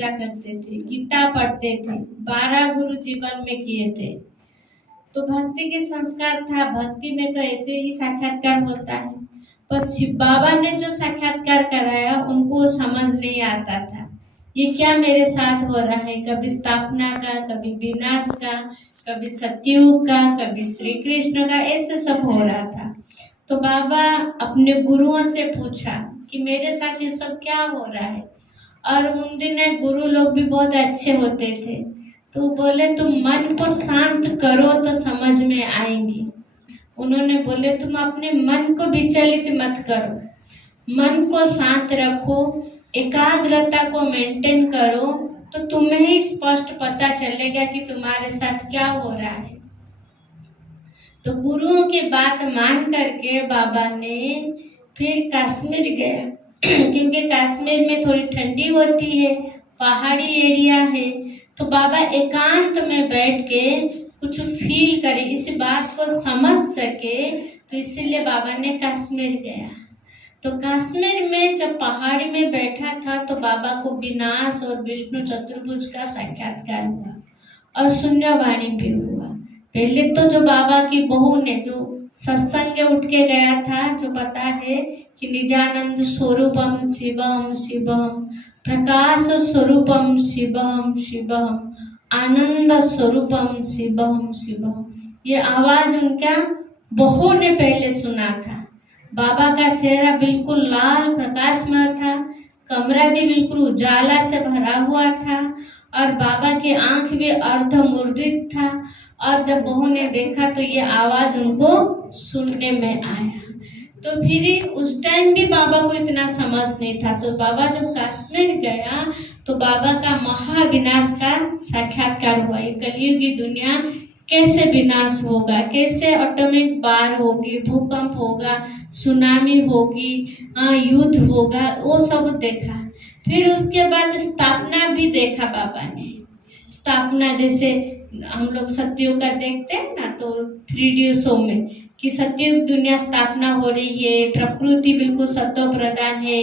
पूजा करते थे, गीता पढ़ते थे, 12 गुरु जीवन में किए थे। तो भक्ति के संस्कार था। भक्ति में तो ऐसे ही साक्षात्कार होता है, पर शिव बाबा ने जो साक्षात्कार कराया उनको समझ नहीं आता था ये क्या मेरे साथ हो रहा है। कभी स्थापना का, कभी विनाश का, कभी सतयुग का, कभी श्री कृष्ण का, ऐसे सब हो रहा था। तो बाबा अपने गुरुओं से पूछा कि मेरे साथ ये सब क्या हो रहा है। और उन दिन गुरु लोग भी बहुत अच्छे होते थे, तो बोले तुम मन को शांत करो तो समझ में आएंगी। उन्होंने बोले तुम अपने मन को विचलित मत करो, मन को शांत रखो, एकाग्रता को मेंटेन करो, तो तुम्हें ही स्पष्ट पता चलेगा कि तुम्हारे साथ क्या हो रहा है। तो गुरुओं की बात मान करके बाबा ने फिर कश्मीर गए क्योंकि कश्मीर में थोड़ी ठंडी होती है, पहाड़ी एरिया है। तो बाबा एकांत में बैठ के कुछ फील करे, इस बात को समझ सके, तो इसीलिए बाबा ने कश्मीर गया। तो कश्मीर में जब पहाड़ी में बैठा था तो बाबा को विनाश और विष्णु चतुर्भुज का साक्षात्कार हुआ और शून्यवाणी भी हुआ। पहले तो जो बाबा की बहू ने जो सत्संग में उठ के गया था, जो पता है कि निजानंद स्वरूपम शिवम शिवम, प्रकाश स्वरूपम शिवम शिवम, आनंद स्वरूपम शिवम शिवम, ये आवाज उनका बहू ने पहले सुना था। बाबा का चेहरा बिल्कुल लाल प्रकाशमय था, कमरा भी बिल्कुल उजाला से भरा हुआ था और बाबा की आंख भी अर्धमुर्दित था। और जब बहू ने देखा तो ये आवाज उनको सुनने में आया। तो फिर उस टाइम भी बाबा को इतना समझ नहीं था। तो बाबा जब कश्मीर गया तो बाबा का महाविनाश का साक्षात्कार हुआ। ये कलयुग की दुनिया कैसे विनाश होगा, कैसे एटॉमिक वार होगी, भूकंप होगा, सुनामी होगी, युद्ध होगा, वो सब देखा। फिर उसके बाद स्थापना भी देखा बाबा ने। स्थापना जैसे हम लोग सतयुग का देखते हैं ना, तो 3D शो में कि सतयुग दुनिया स्थापना हो रही है, प्रकृति बिल्कुल सतो प्रधान है,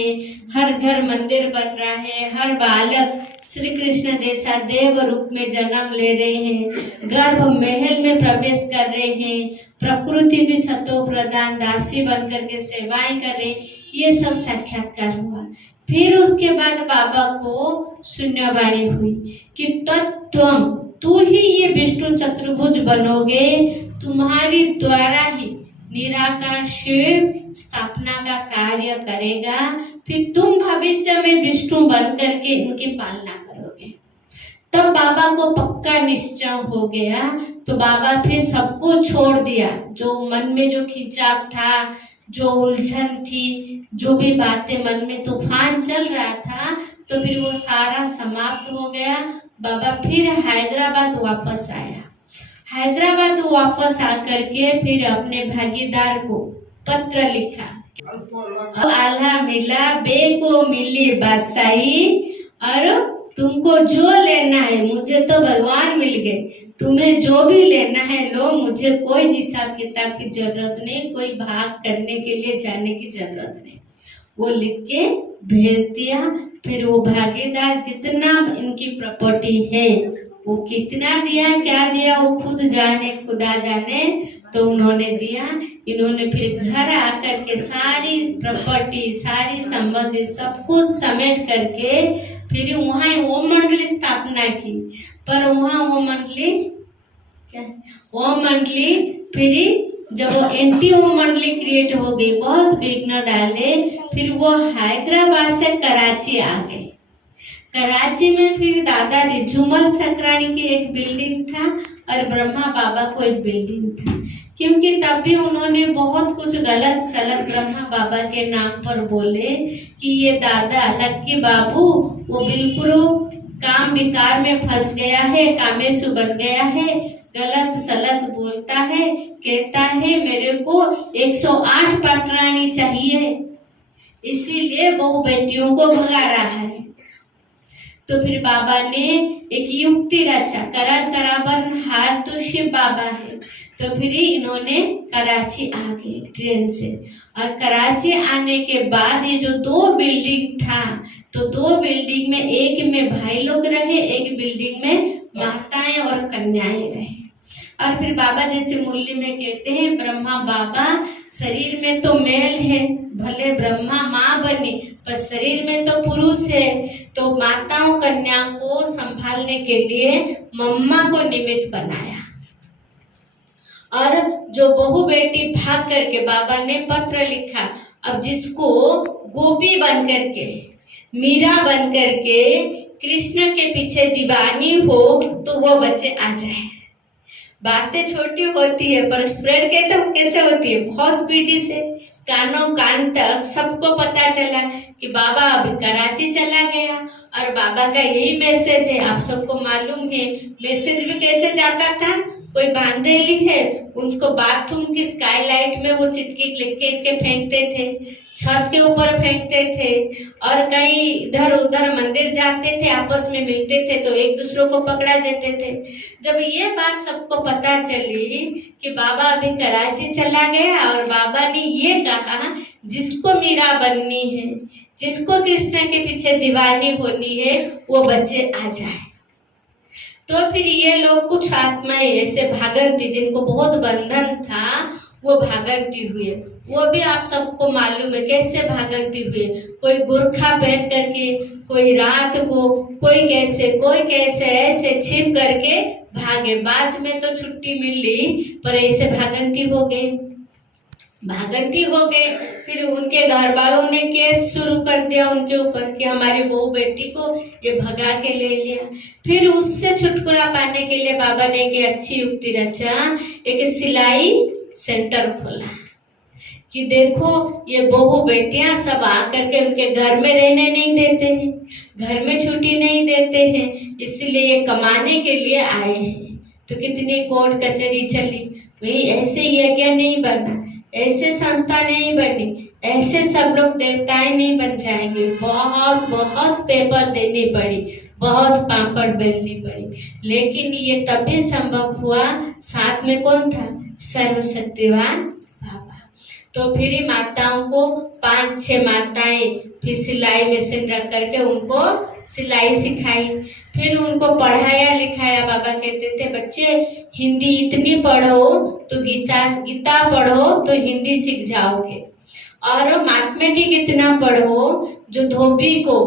हर घर मंदिर बन रहा है, हर बालक श्री कृष्ण जैसा देव रूप में जन्म ले रहे हैं, गर्भ महल में प्रवेश कर रहे हैं, प्रकृति भी सतो प्रधान दासी बन करके सेवाएं कर रहे हैं। ये सब साक्षात्कार हुआ। फिर उसके बाद बाबा को शून्यवाणी हुई कि तत्वम, तू ही ये विष्णु चतुर्भुज बनोगे, तुम्हारी द्वारा ही निराकार शिव स्थापना का कार्य करेगा, फिर तुम भविष्य में विष्णु बन करके इनकी पालना करोगे। तब बाबा को पक्का निश्चय हो गया। तो बाबा फिर सबको छोड़ दिया, जो मन में जो खिंचाव था, जो उलझन थी, जो भी बातें मन में तूफान चल रहा था, तो फिर वो सारा समाप्त हो गया। बाबा फिर हैदराबाद वापस आया। हैदराबाद वापस आकर के फिर अपने भागीदार को पत्र लिखा, आल्हा मिला बे को मिली बादशाही, और तुमको जो लेना है, मुझे तो भगवान मिल गए, तुम्हें जो भी लेना है लो, मुझे कोई हिसाब किताब की जरूरत नहीं, कोई भाग करने के लिए जाने की जरूरत नहीं। वो लिख के भेज दिया। फिर वो भागीदार जितना इनकी प्रॉपर्टी है वो कितना दिया, क्या दिया, वो खुद जाने, खुदा जाने, तो उन्होंने दिया। इन्होंने फिर घर आकर के सारी प्रॉपर्टी, सारी संपत्ति सब कुछ समेट करके फिर वहाँ वो मंडली स्थापना की। पर वहाँ वो मंडली क्या, वो मंडली फिर जब वो एंटी वो मंडली क्रिएट हो गई, बहुत विघ्न डाले, फिर वो हैदराबाद से कराची आ गई। कराची में फिर दादा रिजुमल सकरानी की एक बिल्डिंग था और ब्रह्मा बाबा को एक बिल्डिंग था, क्योंकि तब भी उन्होंने बहुत कुछ गलत सलत ब्रह्मा बाबा के नाम पर बोले कि ये दादा लक्की बाबू वो बिल्कुल काम विकार में फंस गया है, कामेशु बन गया है, गलत सलत बोलता है, कहता है मेरे को 108 पटरानी चाहिए, इसीलिए बहु बेटियों को भगा रहा है। तो फिर बाबा ने एक युक्ति रचा, करण करावन हार तो शिव बाबा है, तो फिर इन्होंने कराची आ गए ट्रेन से। और कराची आने के बाद ये जो 2 बिल्डिंग था, तो 2 बिल्डिंग में एक में भाई लोग रहे, एक बिल्डिंग में माताएं और कन्याएं रहे। और फिर बाबा जैसे मुरली में कहते हैं, ब्रह्मा बाबा शरीर में तो मेल है, भले ब्रह्मा माँ बने पर शरीर में तो पुरुष है। तो माताओं कन्याओं को संभालने के लिए मम्मा को निमित्त बनाया। और जो बहू बेटी भाग करके बाबा ने पत्र लिखा, अब जिसको गोपी बन करके, मीरा बन करके कृष्ण के पीछे दीवानी हो तो वो बच्चे आ जाए। बातें छोटी होती है पर स्प्रेड कहते हो कैसे होती है, बहुत स्पीडी से कानों कान तक सबको पता चला कि बाबा अभी कराची चला गया। और बाबा का यही मैसेज है, आप सबको मालूम है। मैसेज भी कैसे जाता था, कोई बांधेली है उनको बाथरूम की स्काईलाइट में वो चिटकी लिख के फेंकते थे, छत के ऊपर फेंकते थे, और कहीं इधर उधर मंदिर जाते थे, आपस में मिलते थे तो एक दूसरों को पकड़ा देते थे। जब ये बात सबको पता चली कि बाबा अभी कराची चला गया और बाबा ने ये कहा जिसको मीरा बननी है, जिसको कृष्ण के पीछे दीवानी होनी है, वो बच्चे आ जाए। तो फिर ये लोग कुछ आत्माएं ऐसे भागंती, जिनको बहुत बंधन था, वो भागंती हुए। वो भी आप सबको मालूम है कैसे भागंती हुए। कोई गुरखा पहन करके, कोई रात को, कोई कैसे ऐसे छिप करके भागे। बाद में तो छुट्टी मिली पर ऐसे भागंती हो गए। फिर उनके घर वालों ने केस शुरू कर दिया उनके ऊपर कि हमारी बहू बेटी को ये भगा के ले लिया। फिर उससे छुटकारा पाने के लिए बाबा ने एक अच्छी युक्ति रचा, एक सिलाई सेंटर खोला कि देखो ये बहू बेटियां सब आकर के उनके घर में रहने नहीं देते हैं, घर में छुट्टी नहीं देते हैं, इसलिए ये कमाने के लिए आए हैं। तो कितनी कोर्ट कचहरी चली, भाई ऐसे यज्ञ नहीं बना, ऐसे संस्था नहीं बनी, ऐसे सब लोग देवताएं नहीं बन जाएंगे। बहुत पेपर देनी पड़ी, बहुत पापड़ बेलनी पड़ी, लेकिन ये तभी संभव हुआ, साथ में कौन था, सर्वशक्तिवान बाबा। तो फिर ही माताओं को 5-6 माताएं फिर सिलाई मशीन रख करके उनको सिलाई सिखाई, फिर उनको पढ़ाया लिखाया। बाबा कहते थे बच्चे हिंदी इतनी पढ़ो तो गीता पढ़ो तो हिंदी सीख जाओगे, और मैथमेटिक इतना पढ़ो जो धोबी को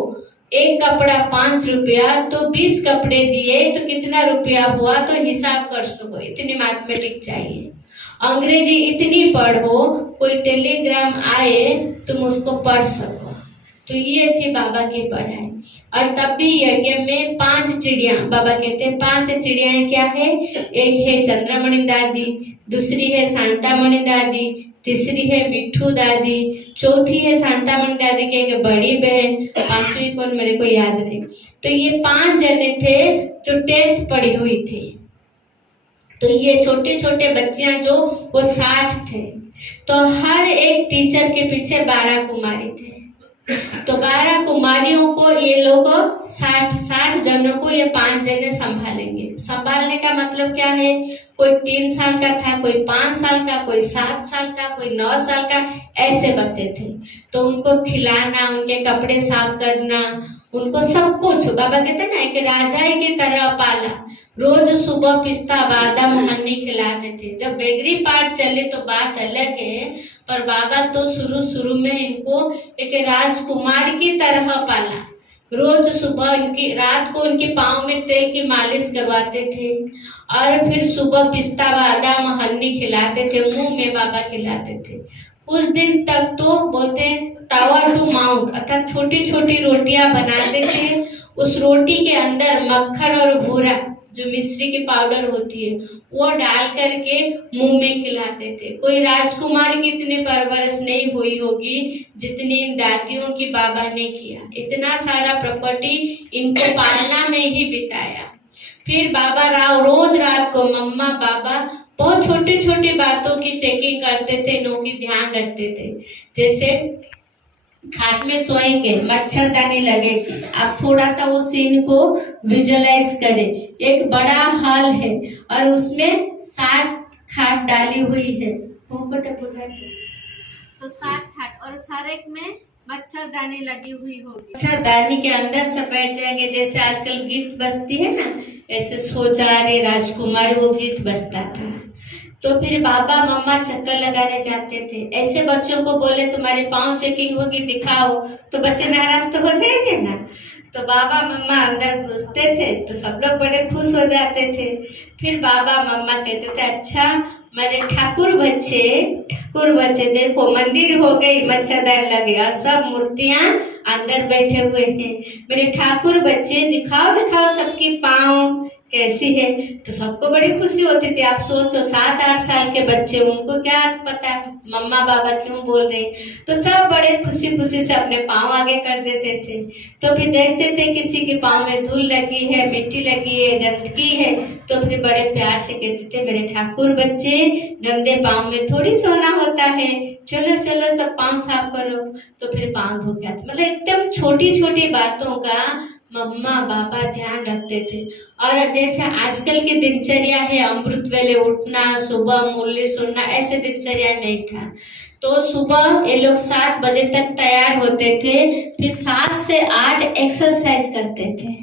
एक कपड़ा 5 रुपया तो 20 कपड़े दिए तो कितना रुपया हुआ तो हिसाब कर सको, इतनी मैथमेटिक चाहिए। अंग्रेजी इतनी पढ़ो, कोई टेलीग्राम आए तुम उसको पढ़ सको। तो ये थी बाबा की पढ़ाई। और तब भी यज्ञ में 5 चिड़िया, बाबा कहते हैं 5 चिड़ियाएं क्या है, एक है चंद्रमणि दादी, दूसरी है शांतामणि दादी, तीसरी है मिठू दादी, चौथी है शांतामणि दादी की एक बड़ी बहन, 5वीं कौन मेरे को याद नहीं। तो ये 5 जने थे जो 10th पढ़ी हुई थी। तो ये छोटे छोटे बच्चियां जो वो 60 थे। तो हर एक टीचर के पीछे 12 कुमारी थे। तो 12 कुमारियों को ये लोग 60 जनों को ये 5 जने संभालेंगे। संभालने का मतलब क्या है, कोई 3 साल का था, कोई 5 साल का, कोई 7 साल का, कोई 9 साल का, ऐसे बच्चे थे। तो उनको खिलाना, उनके कपड़े साफ करना, उनको सब कुछ, बाबा कहते हैं ना एक राजा की तरह पाला। रोज सुबह पिस्ता बादाम हनी खिलाते थे। जब बेगरी पाठ चले तो बात अलग है, पर बाबा तो शुरू में इनको एक राजकुमार की तरह पाला। रोज सुबह इनकी, रात को उनके पाँव में तेल की मालिश करवाते थे, और फिर सुबह पिस्ता बादाम हनी खिलाते थे, मुंह में बाबा खिलाते थे। कुछ दिन तक तो बोलते तावा टू माउथ, अर्थात छोटी छोटी रोटियां बनाते थे। उस रोटी के अंदर मक्खन और भूरा जो मिश्री की पाउडर होती है वो डाल करके मुंह में खिलाते थे। कोई राजकुमार की इतनी परवरिश नहीं हुई होगी जितनी इन दादियों की बाबा ने किया। इतना सारा प्रॉपर्टी इनको पालना में ही बिताया। फिर बाबा राव रोज रात को मम्मा बाबा बहुत छोटी छोटी बातों की चेकिंग करते थे, इनों की ध्यान रखते थे। जैसे खाट में सोएंगे, मच्छरदानी लगेगी, आप थोड़ा सा उस सीन को विजुअलाइज करें। एक बड़ा हॉल है और उसमें 60 खाट डाली हुई है। तो 7 खाट और हर एक में मच्छरदानी लगी हुई होगी। मच्छरदानी के अंदर सब बैठ जाएंगे। जैसे आजकल गीत बजती है ना, ऐसे सो जा रे राजकुमार वो गीत बजता था। तो फिर बाबा मम्मा चक्कर लगाने जाते थे। ऐसे बच्चों को बोले तुम्हारे पाँव चेकिंग होगी दिखाओ, तो बच्चे नाराज तो हो जाएंगे ना। तो बाबा मम्मा अंदर घुसते थे तो सब लोग बड़े खुश हो जाते थे। फिर बाबा मम्मा कहते थे अच्छा मेरे ठाकुर बच्चे देखो मंदिर हो गई, मच्छरदानी लगे और सब मूर्तियां अंदर बैठे हुए हैं। मेरे ठाकुर बच्चे दिखाओ सबकी पाँव कैसी है। तो सबको बड़ी खुशी होती थी। आप सोचो 7-8 साल के बच्चे, उनको क्या पता मम्मा बाबा क्यों बोल रहे। तो सब बड़े खुशी से अपने पाँव आगे कर देते थे। तो फिर देखते थे किसी के पाँव में धूल लगी है, मिट्टी लगी है, गंदगी है, तो फिर बड़े प्यार से कहते थे मेरे ठाकुर बच्चे गंदे पाँव में थोड़ी सोना होता है, चलो सब पाँव साफ करो। तो फिर पाँव धो के आते। मतलब एकदम छोटी बातों का मम्मा पापा ध्यान रखते थे। और जैसे आजकल की दिनचर्या है, अमृत वेले उठना, सुबह मुरली सुनना, ऐसे दिनचर्या नहीं था। तो सुबह ये लोग 7 बजे तक तैयार होते थे, फिर 7 से 8 एक्सरसाइज करते थे।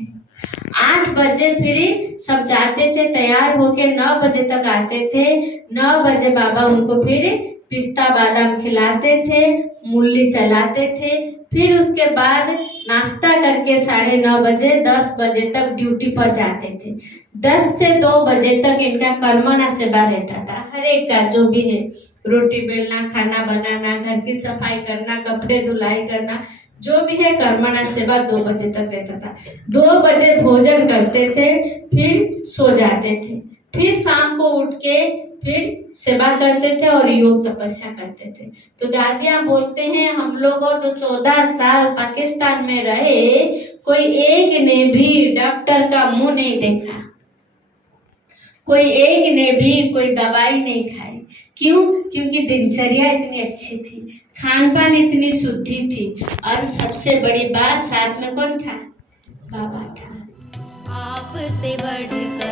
8 बजे फिर सब जाते थे तैयार होके, 9 बजे तक आते थे। 9 बजे बाबा उनको फिर पिस्ता बादाम खिलाते थे, मुरली चलाते थे। फिर उसके बाद नाश्ता करके 9:30 बजे 10 बजे तक ड्यूटी पर जाते थे। 10 से 2 बजे तक इनका कर्मणा सेवा रहता था। हर एक का जो भी है, रोटी बेलना, खाना बनाना, घर की सफाई करना, कपड़े धुलाई करना, जो भी है कर्मणा सेवा 2 बजे तक रहता था। 2 बजे भोजन करते थे, फिर सो जाते थे। फिर शाम को उठ के फिर सेवा करते थे और योग तपस्या करते थे। तो दादियाँ बोलते हैं हम लोग जो 14 साल पाकिस्तान में रहे, कोई एक ने भी डॉक्टर का मुंह नहीं देखा, कोई एक ने भी कोई दवाई नहीं खाई। क्यों? क्योंकि दिनचर्या इतनी अच्छी थी, खान पान इतनी शुद्धि थी, और सबसे बड़ी बात साथ में कौन था? बाबा था। आपसे बढ़कर